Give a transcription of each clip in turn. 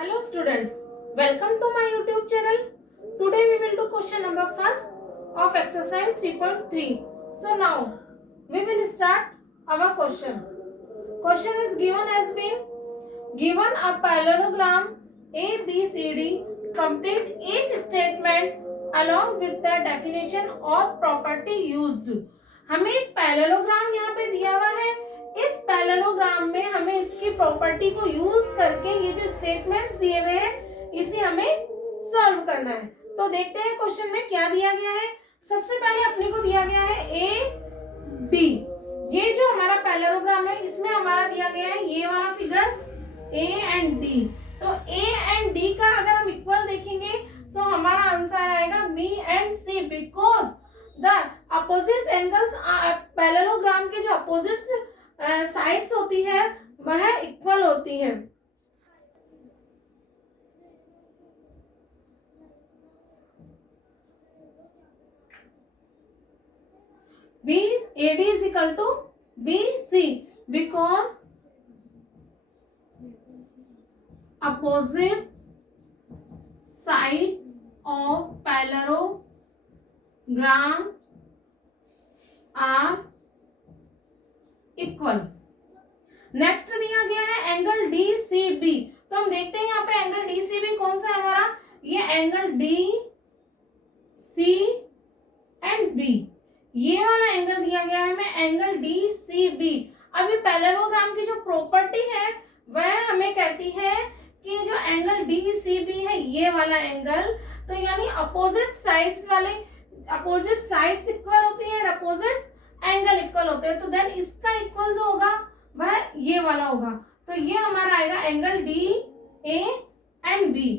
Hello students, welcome to my YouTube channel. Today we will do question number first of exercise 3.3. So now we will start our question. Question is given as being given a parallelogram ABCD. Complete each statement along with the definition or property used. हमें एक parallelogram यहाँ पे दिया हुआ है. इस parallelogram में हमें इसकी प्रॉपर्टी को यूज करके ये जो स्टेटमेंट्स दिए हुए हैं इसे हमें सॉल्व करना है. तो देखते हैं क्वेश्चन में क्या दिया गया है. सबसे पहले अपने को दिया गया है ए डी. ये जो हमारा पैरेललोग्राम है इसमें हमारा दिया गया है ये वाला फिगर ए एंड डी. तो ए एंड डी का अगर हम इक्वल देखेंगे तो हमारा आंसर आएगा B and C, because the opposite angles parallelogram के जो अपोजिट साइड्स होती है वह इक्वल होती है. B A D is equal to B C because opposite side of parallelogram are equal. Next दिया गया है एंगल डी सी बी. तो हम देखते हैं यहाँ पे एंगल डी सी बी कौन सा है हमारा. ये angle D C and B, ये वाला एंगल दिया गया है हमें एंगल डी सी बी. अभी पैरेललोग्राम की जो प्रॉपर्टी है वह हमें कहती है कि जो एंगल डी सी बी है ये वाला एंगल, तो यानी अपोजिट साइड्स वाले अपोजिट साइड्स इक्वल होती है, अपोजिट एंगल इक्वल होते हैं. तो देन इसका इक्वल जो होगा वह ये वाला होगा. तो ये हमारा आएगा angle D A and B.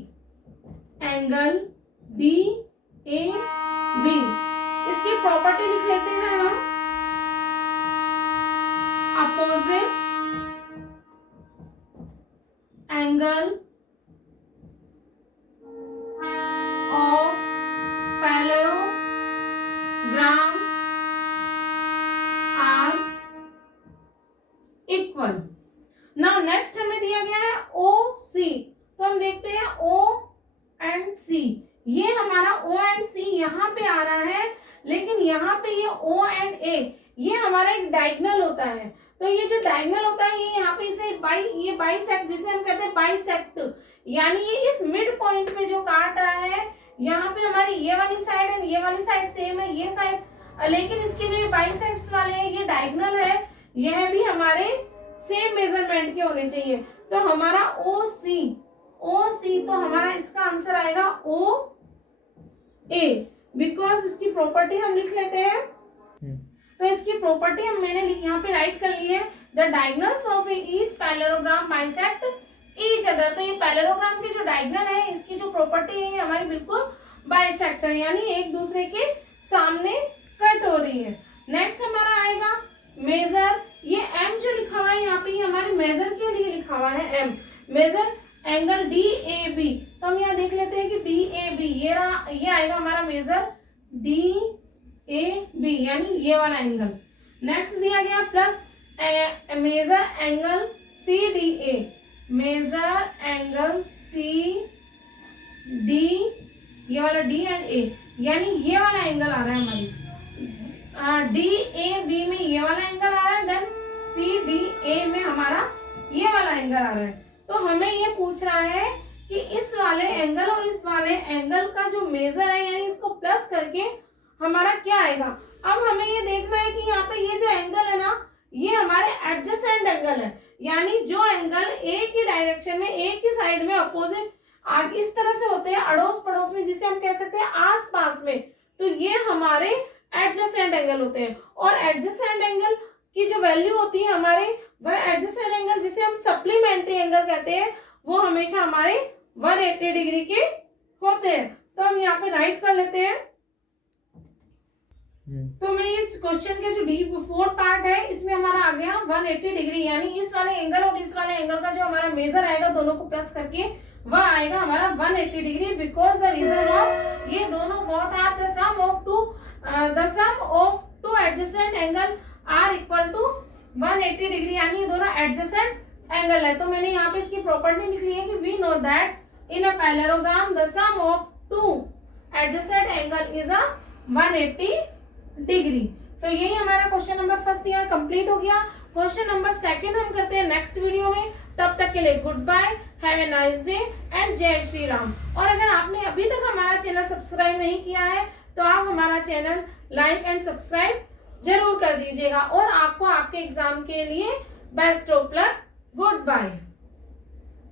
Angle D A B, इसकी प्रॉपर्टी लिख लेते हैं हम. Opposite angle of parallelogram are equal. Now next हमें दिया गया है ओ सी. तो हम देखते हैं ओ एंड सी. ये हमारा ओ एंड सी यहाँ पे आ रहा है, लेकिन यहाँ पे ये ओ एंड ए ये हमारा एक डायगोनल होता है. तो ये जो डायगोनल होता है ये यहाँ पे इसे ये बाइसेक्ट, जिसे हम कहते हैं बाइसेक्ट, यानी ये इस मिड पॉइंट में जो काट रहा है. यहाँ पे हमारी ये वाली साइड एंड ये वाली साइड सेम है, ये साइड, लेकिन इसके जो बाइसेक्ट्स वाले हैं ये डायगोनल है, यह भी हमारे सेम मेजरमेंट के होने चाहिए. तो हमारा ओ सी तो हमारा इसका आंसर आएगा ओ ए, बिकॉज इसकी प्रॉपर्टी हम लिख लेते हैं. तो इसकी प्रॉपर्टी हम मैंने यहाँ पे राइट कर ली है. The diagonals of each parallelogram bisect each other. तो ये पैरेललोग्राम की जो डायगोनल है इसकी जो प्रॉपर्टी है हमारी बिल्कुल बाइसेक्ट है, यानी एक दूसरे के सामने कट हो रही है. नेक्स्ट हमारा आएगा मेजर. ये एम जो लिखा हुआ है यहाँ पे ये हमारे मेजर के लिए लिखा हुआ है M. Measure angle D A B. तो हम यहाँ देख लेते हैं कि डी ए बी ये आएगा हमारा मेजर डी ए बी, यानी ये वाला एंगल. नेक्स्ट दिया गया plus measure angle C D A. Measure angle C D, ये वाला डी एंड ए, यानी ये वाला एंगल आ रहा है हमारी डी ए बी में ये वाला एंगल आ रहा है, देन सी डी ए में हमारा ये वाला एंगल आ रहा है. तो हमें ये पूछ रहा है कि इस वाले एंगल और इस वाले एंगल का जो मेजर है यानी इसको प्लस करके हमारा क्या आएगा. अब हमें ये देखना है कि यहाँ पे ये जो एंगल है ना ये हमारे एडजेसेंट एंगल है, यानी जो एंगल ए की डायरेक्शन में ए की साइड में अपोजिट आगे इस तरह से होते हैं अड़ोस पड़ोस में, जिसे हम कह सकते हैं आस पास में, तो ये हमारे एडजेसेंट एंगल होते हैं. और एडजेसेंट एंगल की जो वैल्यू होती है हमारे, वह एडजेसेंट एंगल जिसे हम सप्लीमेंट्री एंगल कहते हैं वो हमेशा हमारे 180 डिग्री के होते हैं. तो हम यहाँ पे राइट कर लेते हैं. तो मैंने इस क्वेश्चन के जो डी फोर्थ पार्ट है इसमें हमारा आ गया 180 डिग्री, यानी इस वाले एंगल और इस वाले एंगल का जो हमारा मेजर आएगा दोनों को प्लस करके वह आएगा हमारा 180 degree. Because the reason of ये दोनों both are the sum of two adjacent angle are equal to 180 degree, यानी ये दोनों एडजेसेंट एंगल है। तो मैंने यहाँ पे इसकी प्रॉपर्टी लिखी है कि we know that in a parallelogram the sum of two adjacent angle is a 180 degree. तो यही हमारा क्वेश्चन नंबर फर्स्ट यहाँ कंप्लीट हो गया। क्वेश्चन नंबर सेकंड हम करते हैं नेक्स्ट वीडियो में। तब तक के लिए good bye, have a nice day and जय श्री राम। और अगर आपने अभी तक हमारा चैनल सब्सक्राइब नहीं किया है तो आप हमारा चैनल लाइक एंड सब्सक्राइब जरूर कर दीजिएगा। और आपको आपके एग्जाम के लिए best of luck. Good bye.